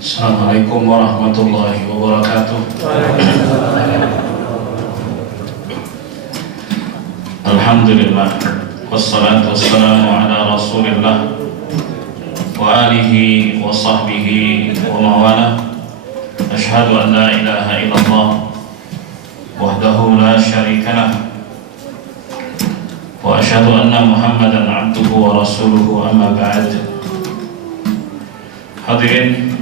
Assalamualaikum warahmatullahi wabarakatuh. Alhamdulillah, wassalatu wassalamu ala rasulillah wa alihi wa sahbihi wa mawala. Ashhadu an la ilaha illallah wahdahu la syarika lah, wa ashhadu anna Muhammadan abduhu wa rasuluhu, amma ba'd. Hadirin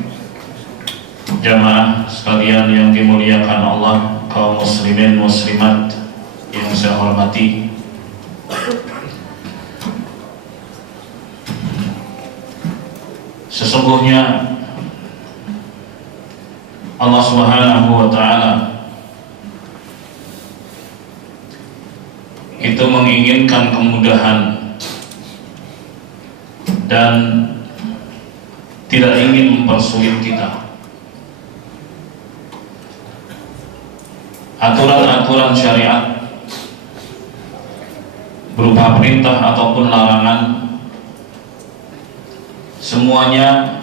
jamaah sekalian yang dimuliakan Allah, kaum muslimin muslimat yang saya hormati, sesungguhnya Allah Subhanahu wa ta'ala itu menginginkan kemudahan dan tidak ingin mempersulit kita. Aturan-aturan syariat berupa perintah ataupun larangan, semuanya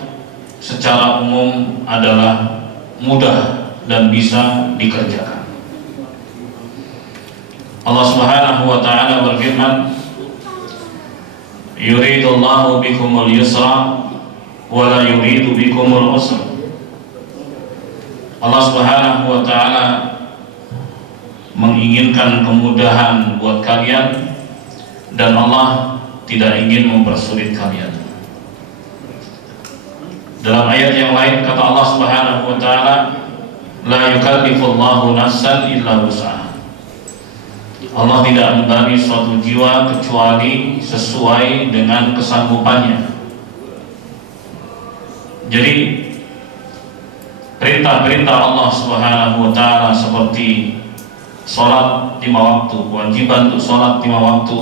secara umum adalah mudah dan bisa dikerjakan. Allah Subhanahu wa ta'ala berfirman, yuridullahu bikumul yusra wa la yuridu bikumul usra. Allah Subhanahu wa ta'ala menginginkan kemudahan buat kalian dan Allah tidak ingin mempersulit kalian. Dalam ayat yang lain kata Allah Subhanahu wa ta'ala, la yukallifullahu nafsan illa wus'aha. Allah tidak membebani suatu jiwa kecuali sesuai dengan kesanggupannya. Jadi perintah-perintah Allah Subhanahu wa ta'ala seperti sholat 5 waktu, kewajiban untuk sholat 5 waktu,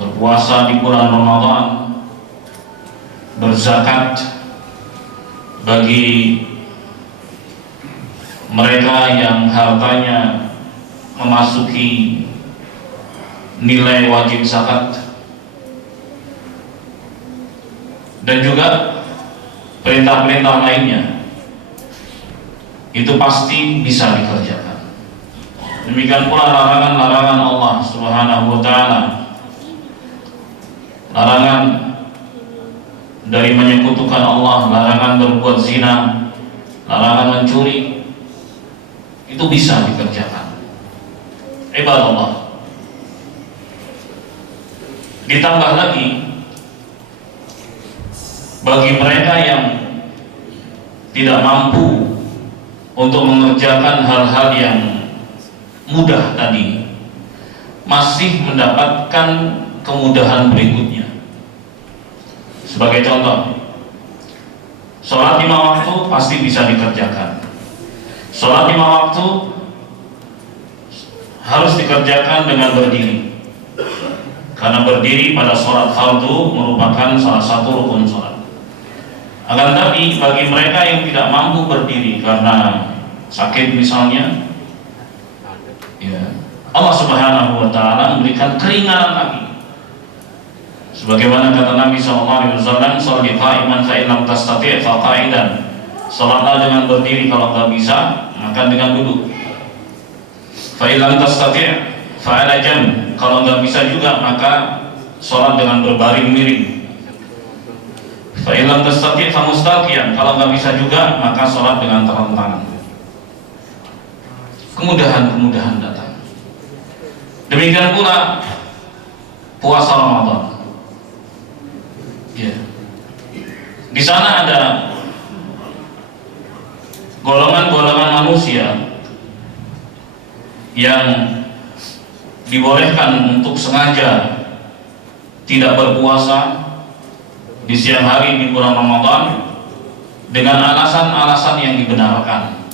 berpuasa di bulan Ramadan, berzakat bagi mereka yang hartanya memasuki nilai wajib zakat, dan juga perintah-perintah lainnya, itu pasti bisa dikerjakan. Demikian pula larangan-larangan Allah Subhanahu wa ta'ala, larangan dari menyekutukan Allah, larangan berbuat zina, larangan mencuri, itu bisa dikerjakan. Ibadallah. Ditambah lagi, bagi mereka yang tidak mampu untuk mengerjakan hal-hal yang mudah tadi, masih mendapatkan kemudahan berikutnya. Sebagai contoh, sholat 5 waktu pasti bisa dikerjakan. Sholat 5 waktu harus dikerjakan dengan berdiri, karena berdiri pada sholat fardu merupakan salah satu rukun sholat. Akan tetapi bagi mereka yang tidak mampu berdiri karena sakit misalnya, ya, Allah Subhanahu wa ta'ala memberikan keringanan lagi. Sebagaimana kata Nabi SAW, "Sholli qa'iman fa in lam tastati' fa qa'idan." Salatlah dengan berdiri, kalau nggak bisa maka dengan duduk. Fa in lam tastati' fa 'ala jamb. Kalau nggak bisa juga maka salat dengan berbaring miring. Fa in lam tastati' fa mustaqiyan. Kalau nggak bisa juga maka salat dengan terlentang. Kemudahan-kemudahan datang. Demikian pula puasa Ramadan. Ya. Di sana ada golongan-golongan manusia yang dibolehkan untuk sengaja tidak berpuasa di siang hari di bulan Ramadan dengan alasan-alasan yang dibenarkan.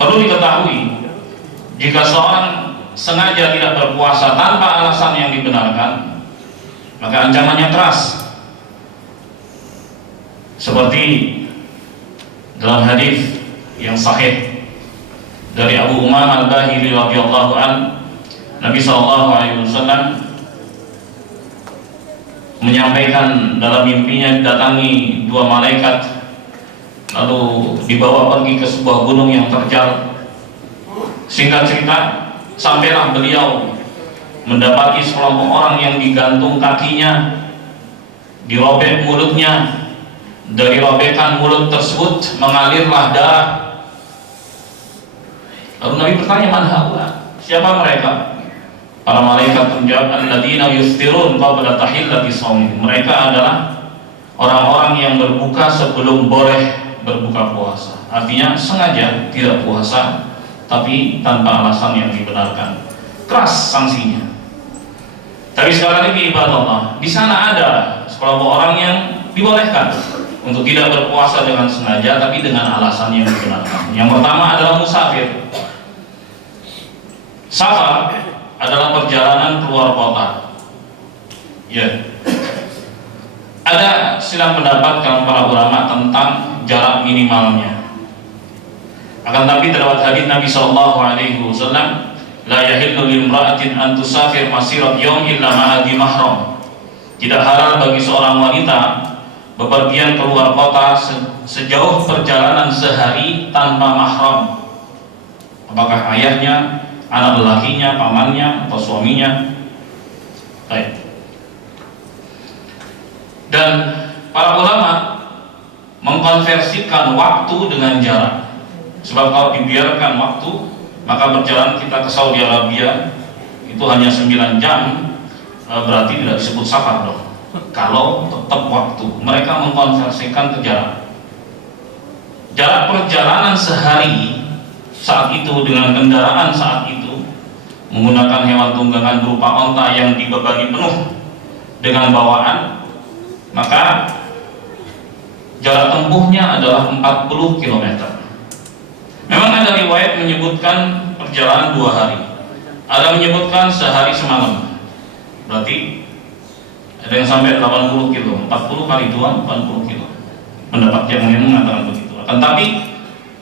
Perlu diketahui, jika seorang sengaja tidak berpuasa tanpa alasan yang dibenarkan, maka ancamannya keras. Seperti dalam hadis yang sahih dari Abu Umamah Al-Bahili radhiyallahu an, Nabi SAW menyampaikan dalam mimpinya didatangi dua malaikat, lalu dibawa pergi ke sebuah gunung yang terjal. Singkat cerita, sampailah beliau mendapati sekelompok orang yang digantung kakinya, dirobek mulutnya. Dari robekan mulut tersebut mengalirlah darah. Lalu Nabi bertanya, man haula? Siapa mereka? Para malaikat menjawab, alladzina yuftirun qabla tahillati shaumihim. Mereka adalah orang-orang yang berbuka sebelum boleh berbuka puasa. Artinya sengaja tidak puasa tapi tanpa alasan yang dibenarkan. Keras sanksinya. Tapi sekarang ini ibadah Allah, di sana ada sekelompok orang yang dibolehkan untuk tidak berpuasa dengan sengaja tapi dengan alasan yang dibenarkan. Yang pertama adalah musafir. Safar adalah perjalanan keluar kota. Ya. Ada silang pendapat kalangan para ulama tentang jarak minimalnya. Akan tapi terdapat hadis Nabi sallallahu alaihi wasallam, la yahillu limra'atin an tusafir masirat yawm illa ma'a dhi mahram. Tidak halal bagi seorang wanita bepergian keluar kota sejauh perjalanan sehari tanpa mahram. Apakah ayahnya, anak lelakinya, pamannya, atau suaminya? Baik. Dan para ulama mengkonversikan waktu dengan jarak. Sebab kalau dibiarkan waktu, maka perjalanan kita ke Saudi Arabia itu hanya 9 jam, berarti tidak disebut safar dong. Kalau tetap waktu, mereka mengkonversikan ke jarak. Jarak perjalanan sehari saat itu dengan kendaraan saat itu, menggunakan hewan tunggangan berupa onta yang dibebani penuh dengan bawaan, maka jarak tempuhnya adalah 40 km. Memang ada riwayat menyebutkan perjalanan 2 hari, ada menyebutkan sehari semalam, berarti ada yang sampai 80 kilo, 40 kali 2, 80 kilo. Pendapat yang lain mengatakan begitu. Akan tapi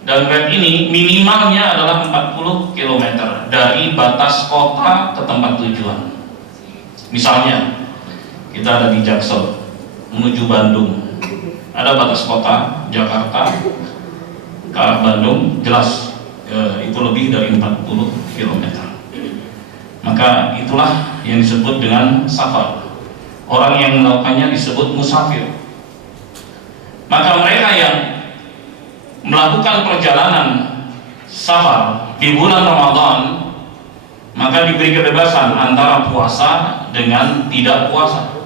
dalam riwayat ini minimalnya adalah 40 km dari batas kota ke tempat tujuan. Misalnya kita ada di Jaksel menuju Bandung, ada batas kota Jakarta ke arah Bandung, jelas itu lebih dari 40 km. Maka itulah yang disebut dengan safar. Orang yang melakukannya disebut musafir. Maka mereka yang melakukan perjalanan safar di bulan Ramadan, maka diberi kebebasan antara puasa dengan tidak puasa.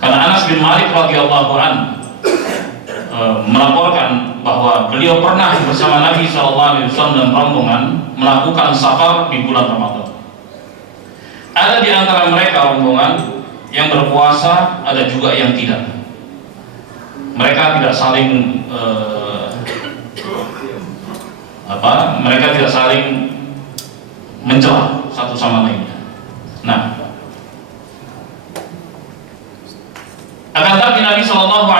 Karena Anas bin Malik radhiyallahu anhu melaporkan bahwa beliau pernah bersama Nabi SAW dan rombongan melakukan safar di bulan Ramadan. Ada di antara mereka rombongan yang berpuasa, ada juga yang tidak. Mereka tidak saling mereka tidak saling mencela satu sama lainnya. Nah, akan tapi Nabi SAW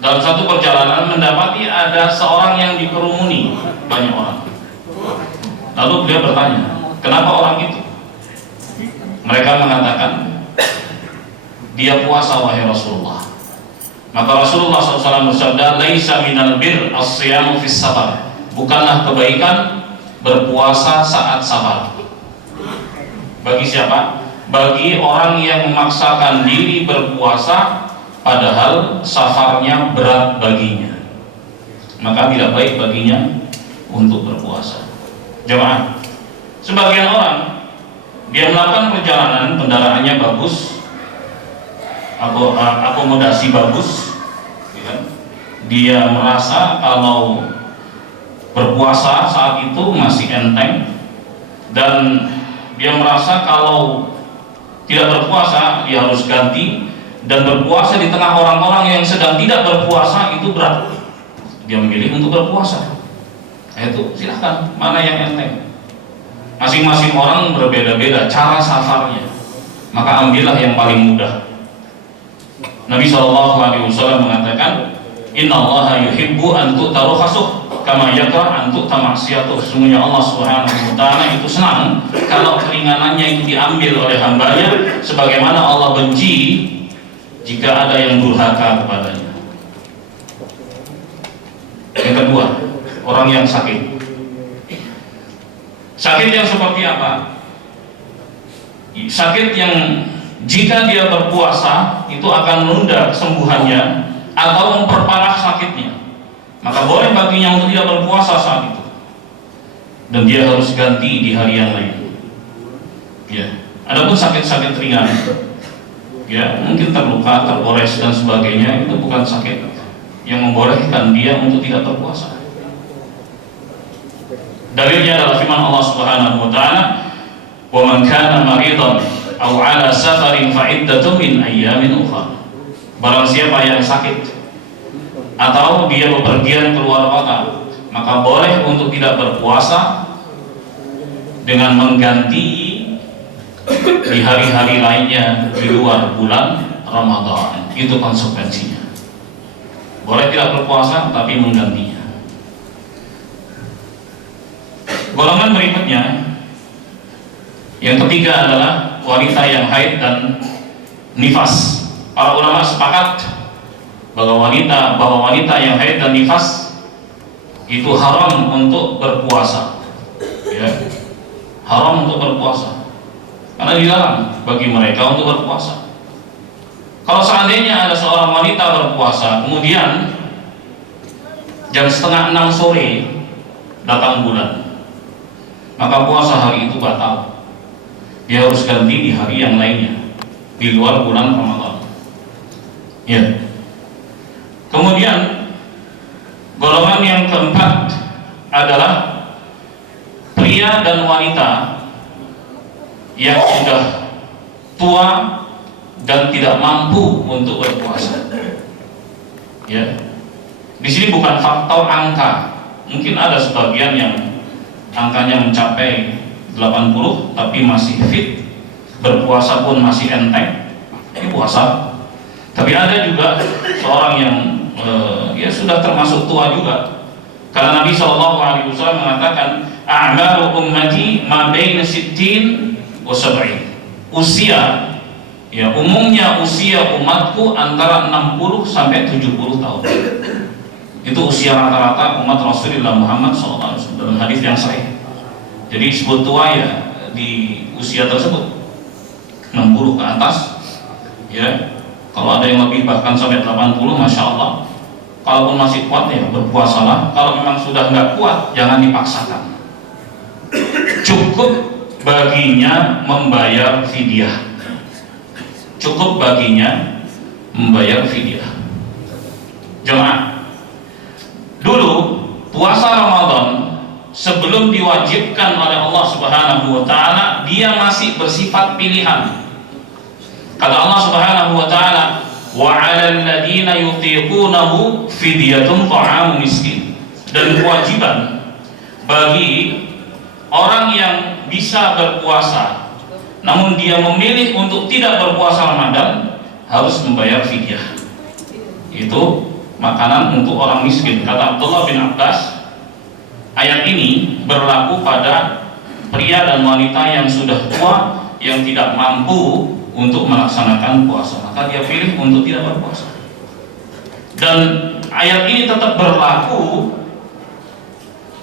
dalam satu perjalanan mendapati ada seorang yang dikerumuni banyak orang. Lalu beliau bertanya, kenapa orang itu? Mereka mengatakan, dia puasa wahai Rasulullah. Maka Rasulullah SAW bersabda, laisa minal bir as-siyamu fis safar. Bukanlah kebaikan berpuasa saat safar. Bagi siapa? Bagi orang yang memaksakan diri berpuasa padahal safarnya berat baginya, maka tidak baik baginya untuk berpuasa. Jemaah, sebagian orang dia melakukan perjalanan, kendaraannya bagus, akomodasi bagus, ya. Dia merasa kalau berpuasa saat itu masih enteng, dan dia merasa kalau tidak berpuasa dia harus ganti, dan berpuasa di tengah orang-orang yang sedang tidak berpuasa itu berat. Dia memilih untuk berpuasa. Itu silahkan, mana yang enteng. Masing-masing orang berbeda-beda cara safarnya, maka ambillah yang paling mudah. Nabi SAW mengatakan, Innallaha yuhibbu an tu'ta rukhasuh. kama yakrah antuk tamaksiyatuh. Sesungguhnya Allah Subhanahu wa taala itu senang kalau keringanannya itu diambil oleh hambanya, sebagaimana Allah benci jika ada yang durhaka kepadanya. Yang kedua, orang yang sakit. Sakit yang seperti apa? Sakit yang jika dia berpuasa itu akan menunda kesembuhannya atau memperparah sakitnya, maka boleh baginya untuk tidak berpuasa saat itu, dan dia harus ganti di hari yang lain. Ya, adapun sakit-sakit ringan, ya mungkin terluka, tergores dan sebagainya, itu bukan sakit yang membolehkan dia untuk tidak berpuasa. Dalilnya adalah firman Allah Subhanahu wa taala, "Wa man kana maridan aw 'ala safarin fa iddatun min ayyamin ukhra." Barang siapa yang sakit atau dia bepergian keluar kota, maka boleh untuk tidak berpuasa dengan mengganti di hari-hari lainnya di luar bulan Ramadan. Itu konsekuensinya. Boleh tidak berpuasa tapi menggantinya. Golongan berikutnya, yang ketiga adalah wanita yang haid dan nifas. Para ulama sepakat bahwa wanita yang haid dan nifas itu haram untuk berpuasa. Ya, haram untuk berpuasa karena dilarang bagi mereka untuk berpuasa. Kalau seandainya ada seorang wanita berpuasa, kemudian jam 5:30 sore datang bulan, maka puasa hari itu batal. Dia harus ganti di hari yang lainnya di luar bulan Ramadan. Ya. Kemudian golongan yang keempat adalah pria dan wanita yang sudah tua dan tidak mampu untuk berpuasa. Ya. Di sini bukan faktor angka. Mungkin ada sebagian yang angkanya mencapai 80 tapi masih fit, berpuasa pun masih enteng, ini puasa. Tapi ada juga seorang yang ya sudah termasuk tua juga, karena Nabi SAW mengatakan a'malu ummati ma baina 60 wa 70. Usia, ya umumnya usia umatku antara 60 sampai 70 tahun. Itu usia rata-rata umat Rasulullah Muhammad SAW dalam hadis yang sahih. Jadi disebut tua ya di usia tersebut 60 ke atas. Ya, kalau ada yang lebih bahkan sampai 80, masya Allah. Kalaupun masih kuat ya berpuasalah. Kalau memang sudah nggak kuat, jangan dipaksakan. Cukup baginya membayar fidyah. Cukup baginya membayar fidyah. Jemaah, dulu puasa Ramadan sebelum diwajibkan oleh Allah Subhanahu wa taala, dia masih bersifat pilihan. Kata Allah Subhanahu wa taala, "Wa 'alal ladzina yutiqunahu fidyatun ta'amu miskin." Dan kewajiban bagi orang yang bisa berpuasa namun dia memilih untuk tidak berpuasa Ramadan harus membayar fidyah. Itu makanan untuk orang miskin. Kata Abdullah bin Abbas, ayat ini berlaku pada pria dan wanita yang sudah tua yang tidak mampu untuk melaksanakan puasa, maka dia pilih untuk tidak berpuasa. Dan ayat ini tetap berlaku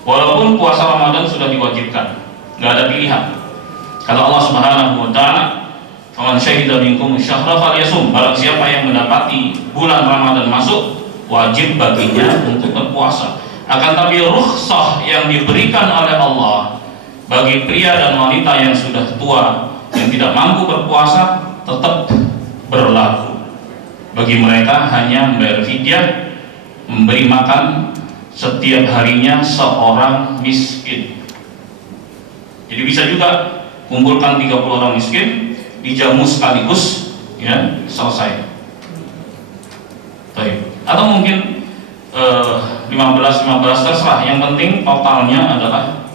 walaupun puasa Ramadan sudah diwajibkan, nggak ada pilihan. Kata Allah Subhanahu wa taala, "Faman syahida minkum syahra falyasum." Barang siapa yang mendapati bulan Ramadan masuk, wajib baginya untuk berpuasa. Akan tapi rukhsah yang diberikan oleh Allah bagi pria dan wanita yang sudah tua yang tidak mampu berpuasa tetap berlaku. Bagi mereka hanya membayar fidyah, memberi makan setiap harinya seorang miskin. Jadi bisa juga kumpulkan 30 orang miskin, dijamu sekaligus, ya selesai. Baik. Atau mungkin 15 terserah, yang penting totalnya adalah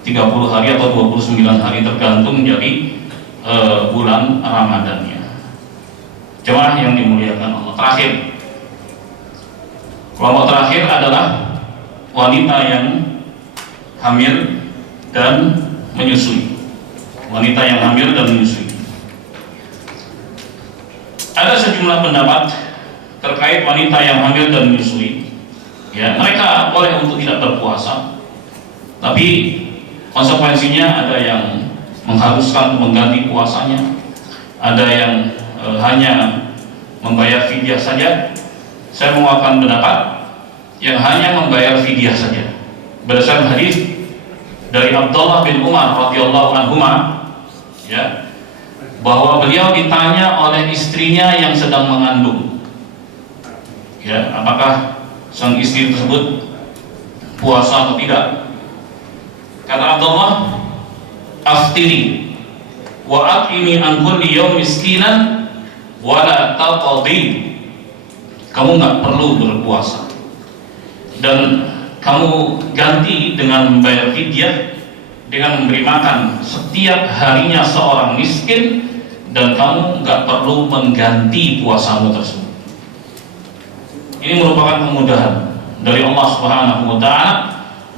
30 hari atau 29 hari tergantung dari bulan Ramadannya. Jemaah yang dimuliakan Allah, terakhir, kelompok terakhir adalah wanita yang hamil dan menyusui. Wanita yang hamil dan menyusui. Ada sejumlah pendapat terkait wanita yang hamil dan menyusui. Ya, mereka boleh untuk tidak berpuasa, tapi konsekuensinya ada yang mengharuskan mengganti puasanya, ada yang hanya membayar fidyah saja. Saya menguatkan pendapat yang hanya membayar fidyah saja berdasarkan hadis dari Abdullah bin Umar radhiyallahu anhuma, ya, bahwa beliau ditanya oleh istrinya yang sedang mengandung, ya, apakah sang istri tersebut puasa atau tidak. Kata Abdullah, aftiri wa at'imi an kulli yawm miskinan wa la taqdi. Kamu nggak perlu berpuasa dan kamu ganti dengan membayar fidyah dengan memberi makan setiap harinya seorang miskin, dan kamu nggak perlu mengganti puasamu tersebut. Ini merupakan kemudahan dari Allah Subhanahu wa Ta'ala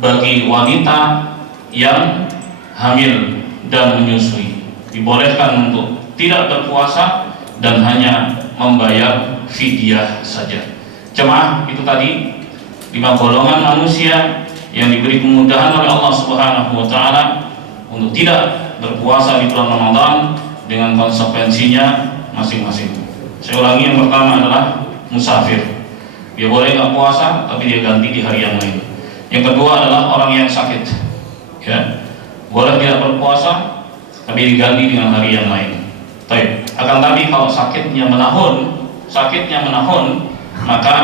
bagi wanita yang hamil dan menyusui. Dibolehkan untuk tidak berpuasa dan hanya membayar fidyah saja. Jemaah, itu tadi 5 golongan manusia yang diberi kemudahan oleh Allah Subhanahu wa Ta'ala untuk tidak berpuasa di bulan Ramadan dengan konsekuensinya masing-masing. Saya ulangi, yang pertama adalah musafir. Dia boleh nggak puasa, tapi dia ganti di hari yang lain. Yang kedua adalah orang yang sakit, ya, boleh tidak berpuasa, tapi diganti dengan hari yang lain. Akan tapi kalau sakitnya menahun, maka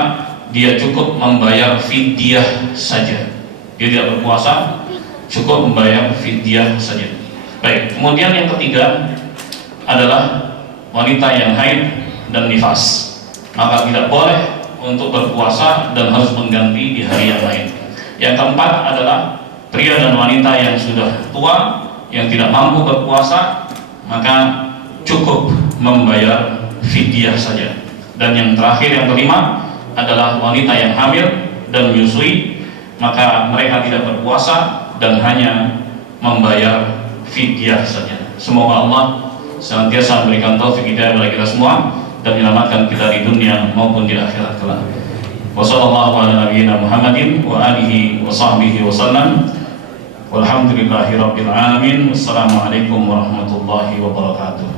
dia cukup membayar fidyah saja. Dia tidak berpuasa, cukup membayar fidyah saja. Baik, kemudian yang ketiga adalah wanita yang haid dan nifas, maka tidak boleh untuk berpuasa dan harus mengganti di hari yang lain. Yang keempat adalah pria dan wanita yang sudah tua yang tidak mampu berpuasa, maka cukup membayar fidyah saja. Dan yang terakhir, yang kelima adalah wanita yang hamil dan menyusui, maka mereka tidak berpuasa dan hanya membayar fidyah saja. Semoga Allah senantiasa memberikan taufik hidayah kepada kita semua dan menyelamatkan kita di dunia maupun di akhirat kelak. Wassallallahu ala nabiyyina Muhammadin wa alihi wa sahbihi wa sallam. Walhamdulillahi rabbil alamin. Wassalamualaikum warahmatullahi wabarakatuh.